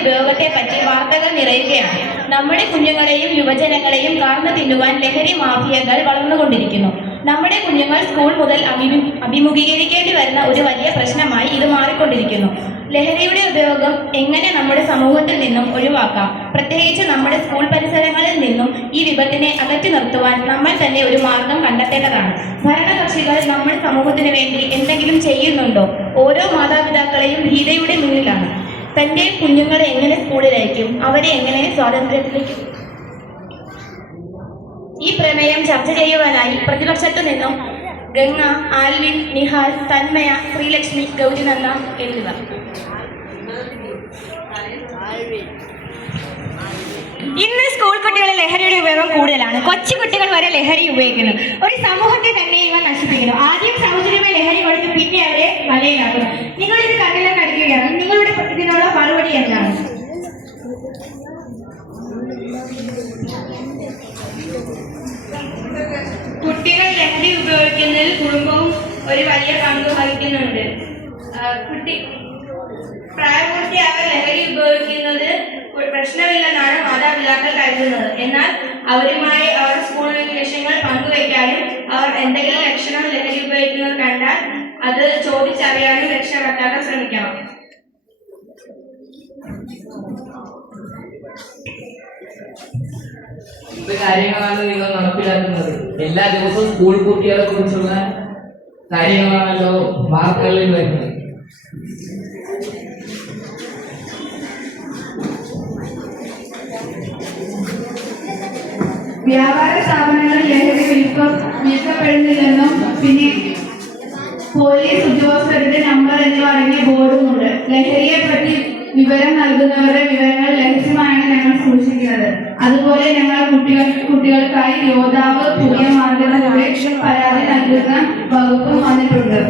ഉപയോഗത്തെപ്പറ്റി വാർത്തകൾ നിറയുകയാണ്. നമ്മുടെ കുഞ്ഞുങ്ങളെയും യുവജനങ്ങളെയും കാർന്നു തിന്നുവാൻ ലഹരി മാഫിയകൾ വളർന്നുകൊണ്ടിരിക്കുന്നു. നമ്മുടെ കുഞ്ഞുങ്ങൾ സ്കൂൾ മുതൽ അഭിമുഖീകരിക്കേണ്ടി വരുന്ന ഒരു വലിയ പ്രശ്നമായി ഇത് മാറിക്കൊണ്ടിരിക്കുന്നു. ലഹരിയുടെ ഉപയോഗം എങ്ങനെ നമ്മുടെ സമൂഹത്തിൽ നിന്നും ഒഴിവാക്കാം? പ്രത്യേകിച്ച് നമ്മുടെ സ്കൂൾ പരിസരങ്ങളിൽ നിന്നും ഈ വിപത്തിനെ അകറ്റി നിർത്തുവാൻ നമ്മൾ തന്നെ ഒരു മാർഗം കണ്ടെത്തേണ്ടതാണ്. ഭരണകക്ഷികൾ നമ്മുടെ സമൂഹത്തിന് വേണ്ടി എന്തെങ്കിലും ചെയ്യുന്നുണ്ടോ? ഓരോ മാതാപിതാക്കളെയും ഭീതിയുടെ മുന്നിലാണ്. തൻ്റെ കുഞ്ഞുങ്ങളെ എങ്ങനെ സ്കൂളിലേക്കും അവരെ എങ്ങനെ സ്വാതന്ത്ര്യത്തിലേക്ക്? ഈ പ്രമേയം ചർച്ച ചെയ്യുവാനായി പ്രതിപക്ഷത്തു നിന്നും ഗംഗ, ആൽവിൻ, നിഹാൽ, തന്മയ, ശ്രീലക്ഷ്മി, ഗൗരിനന്ദ എന്നിവർ. ഇന്ന് സ്കൂൾ കുട്ടികളിൽ ലഹരിയുടെ ഉപയോഗം കൂടുതലാണ്. കൊച്ചു കുട്ടികൾ വരെ ലഹരി ഉപയോഗിക്കുന്നു. ഒരു സമൂഹത്തെ തന്നെ ഇവ നശിപ്പിക്കുന്നു. ആദ്യം സൗജന്യമായി ലഹരി കൊടുത്ത് പിന്നെ അവരെ വലയിലാക്കുന്നു. നിങ്ങളിത് കണ്ണിലേക്ക് അടിക്കുകയാണ്. നിങ്ങളുടെ ഇതിനുള്ള മറുപടി എന്താണ്? കുട്ടികൾ ലഹരി ഉപയോഗിക്കുന്നതിൽ കുടുംബവും ഒരു വലിയ പങ്ക് വഹിക്കുന്നുണ്ട്. പ്രായപൂർത്തിയായ ലഹരി ഉപയോഗിക്കുന്നത് പ്രശ്നമില്ലെന്നാണ് മാതാപിതാക്കൾ കരുതുന്നത്. എന്നാൽ അവരുമായി അവർ സ്കൂളിലെ ലക്ഷ്യങ്ങൾ പങ്കുവയ്ക്കാനും അവർ എന്തെങ്കിലും ലക്ഷണം ലഹരി ഉപയോഗിക്കുന്നത് കണ്ടാൽ അത് ചോദിച്ചറിയാനും രക്ഷകർത്താക്കൾ ശ്രമിക്കണം. എന്ത് കാര്യങ്ങളാണ് നിങ്ങൾ നടപ്പിലാക്കുന്നത്? എല്ലാ ദിവസവും സ്കൂൾ കുട്ടികളെ കുറിച്ചുള്ള കാര്യങ്ങളാണല്ലോ വാർത്തകളിൽ വരുന്നത്. വ്യാപാര സ്ഥാപനങ്ങളിൽ ലഹരി വിൽക്കപ്പെടുന്നില്ലെന്നും പിന്നെ പോലീസ് ഉദ്യോഗസ്ഥരുടെ നമ്പർ എന്നിവ അടങ്ങിയ ബോർഡുമുണ്ട്. ലഹരിയെ പറ്റി വിവരം നൽകുന്നവരുടെ വിവരങ്ങൾ രഹസ്യമായാണ് ഞങ്ങൾ സൂക്ഷിക്കുന്നത്. അതുപോലെ ഞങ്ങൾ കുട്ടികൾക്കായി യോദ്ധാവ് പുതിയ മാർഗത്തിലൂടെ പരാതി നൽകുന്ന വകുപ്പും വന്നിട്ടുണ്ട്.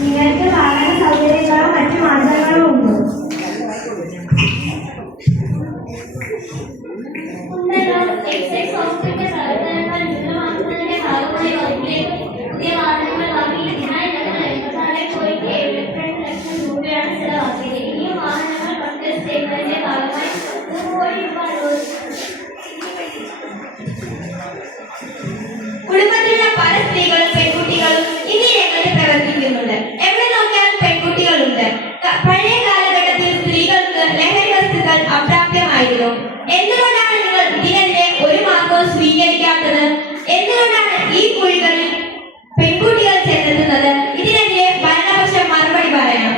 നിങ്ങൾക്ക് വാഹന സൗകര്യങ്ങളോ മറ്റു മാർഗങ്ങളോ ഉണ്ടോ? എക്സൈസ് ഹോസ്പിറ്റൽ പ്രവർത്തനങ്ങൾ വിപുലമാക്കുന്നതിന്റെ ഭാഗമായി പുതിയ വാഹനങ്ങൾ വാങ്ങിയതിനായി ഞങ്ങൾ 84.72 ലക്ഷം രൂപയാണ് ചെലവാക്കിയത്. ഈ വാഹനങ്ങൾ പർച്ചേസ് ചെയ്യുന്നതിന്റെ ഭാഗമായി 1 കോടി രൂപ കുടുംബത്തിലുള്ള പല സ്ത്രീകളും പെൺകുട്ടികളും ഇന്ന് രംഗത്ത് പ്രവർത്തിക്കുന്നുണ്ട്. എവിടെ നോക്കിയാലും പെൺകുട്ടികളുണ്ട്. പഴയ കാലഘട്ടത്തിൽ സ്ത്രീകൾക്ക് ലഹരി വസ്തുക്കൾ അപ്രാപ്യമായിരുന്നു. എന്തുകൊണ്ടാണ് നിങ്ങൾ ഇതിനെതിരെ ഒരു മാർഗവും സ്വീകരിക്കാത്തത്? എന്തുകൊണ്ടാണ് ഈ കുഴികളിൽ പെൺകുട്ടികൾ ചെന്നെത്തുന്നത്? ഇതിനെതിരെ ഭരണപക്ഷം മറുപടി പറയണം.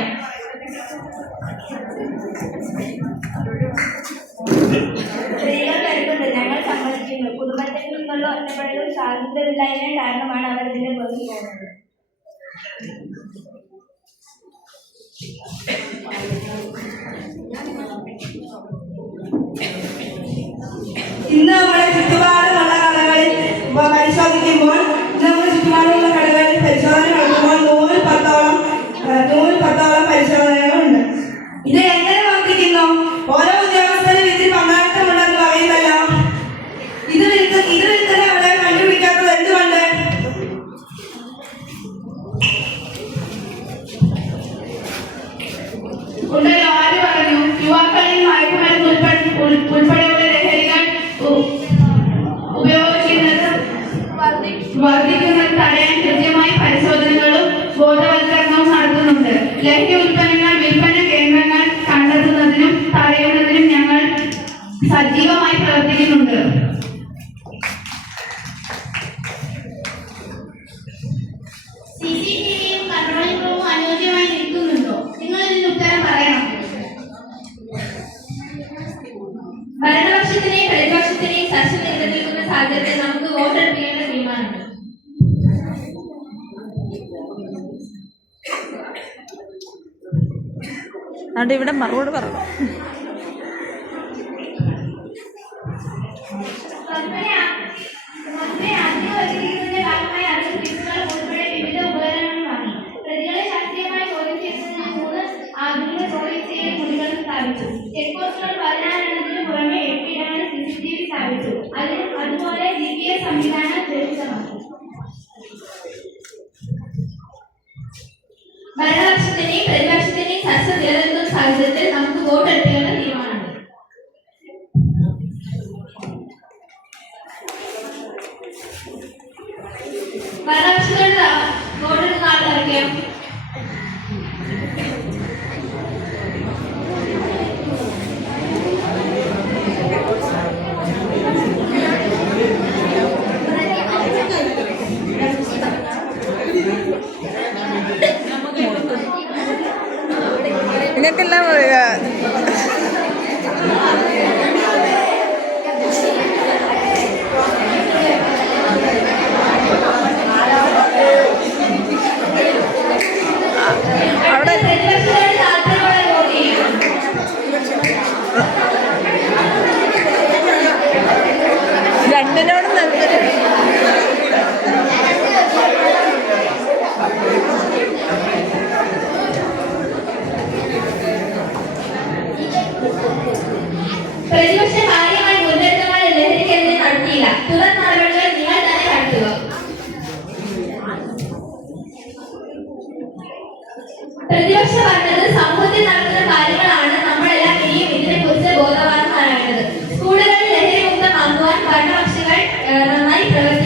സ്ത്രീകൾ കരുതുന്നത് ഞങ്ങൾ സമ്മതിക്കുന്നു. കുടുംബത്തിൽ നിന്നുള്ള ഒറ്റപ്പെടലും സ്വാതന്ത്ര്യമില്ലായ്മ കാരണമാണ് അവർ ഇതിന്റെ പുറകിൽ പോകുന്നത്. ഇന്ന് നമ്മുടെ ചുറ്റുപാടുമുള്ള കടകളിൽ പരിശോധിക്കുമ്പോൾ പരിശോധന നടത്തുമ്പോൾ 110ഓളം പരിശോധനകളുണ്ട്. ഇത് എങ്ങനെ വർദ്ധിക്കുന്നു? ഓരോ ഉദ്യോഗസ്ഥരും ഇതിൽ പങ്കാളിത്തമുണ്ടെന്ന് പറയുന്നല്ലോ. ഇത് വിൽക്കുന്ന അവിടെ കണ്ടുപിടിക്കാത്തത് എന്തുകൊണ്ട്? ഉണ്ടല്ലോ, ആര് പറഞ്ഞു? യുവാക്കളിൽ മയക്കുമരുന്ന് ഉൾപ്പെടെയുള്ള ലഹരികൾ ഉപയോഗിക്കുന്നത് വർദ്ധിക്കുന്നത് തടയാൻ കൃത്യമായി പരിശോധനകളും ബോധവൽക്കരണവും നടത്തുന്നുണ്ട്. ലഹരി ഉൽപ്പന്നങ്ങൾ വിൽപ്പന കേന്ദ്രങ്ങൾ കണ്ടെത്തുന്നതിനും തടയുന്നതിനും ഞങ്ങൾ സജീവമായി പ്രവർത്തിക്കുന്നുണ്ട്. CCTVയും കൺട്രോളിംഗ് റൂമും അനുയോജ്യമായി നിൽക്കുന്നുണ്ടോ? നിങ്ങൾ ഇതിന് ഉത്തരം പറയണം. ഭരണപക്ഷത്തിനെയും പ്രതിപക്ഷത്തിനെയും ചർച്ച നിലനിൽക്കുന്ന സാഹചര്യത്തിൽ നമുക്ക് വോട്ടെടുപ്പിക്കേണ്ട തീരുമാനമുണ്ട്. അതുകൊണ്ട് ഇവിടെ മറുപടി പറഞ്ഞു. ചെക്ക് പോസ്റ്റുകൾ 16 പുറമെ 8 ഇടങ്ങളിൽ CCTV സ്ഥാപിച്ചു. അതുപോലെ GPS സംവിധാനം സുരക്ഷിതമാക്കി. ഈ ചർച്ച നിലനിൽക്കുന്ന സാഹചര്യത്തിൽ നമുക്ക് വോട്ടെടുപ്പിക്കേണ്ട തീരുമാനമാണ്. ഭരണകക്ഷികളുടെ വോട്ടെടുപ്പ് നാട്ടിലിറക്കിയോ? നിങ്ങൾക്കെല്ലാം അവിടെ പ്രതിപക്ഷങ്ങളുടെ താല്പര്യത്തോടെ വോട്ട് ചെയ്യും. രണ്ടിനോടും താല്പര്യം. പ്രതിപക്ഷ കാര്യമായി മുന്നൊരുക്കങ്ങൾ ലഹരിക്കെതിരെ നടത്തിയില്ല. തുടർ നടപടികൾ നിങ്ങൾ തന്നെ നടത്തുക. പ്രതിപക്ഷം പറഞ്ഞത് സമൂഹത്തിൽ നടക്കുന്ന കാര്യങ്ങളാണ്. നമ്മളെല്ലാം ഇനിയും ഇതിനെക്കുറിച്ച് ബോധവാന്മാരാകേണ്ടത്. സ്കൂളുകളിൽ ലഹരി മുക്തമാക്കുവാൻ ഭരണകക്ഷികൾ നന്നായി പ്രവർത്തിക്കണം.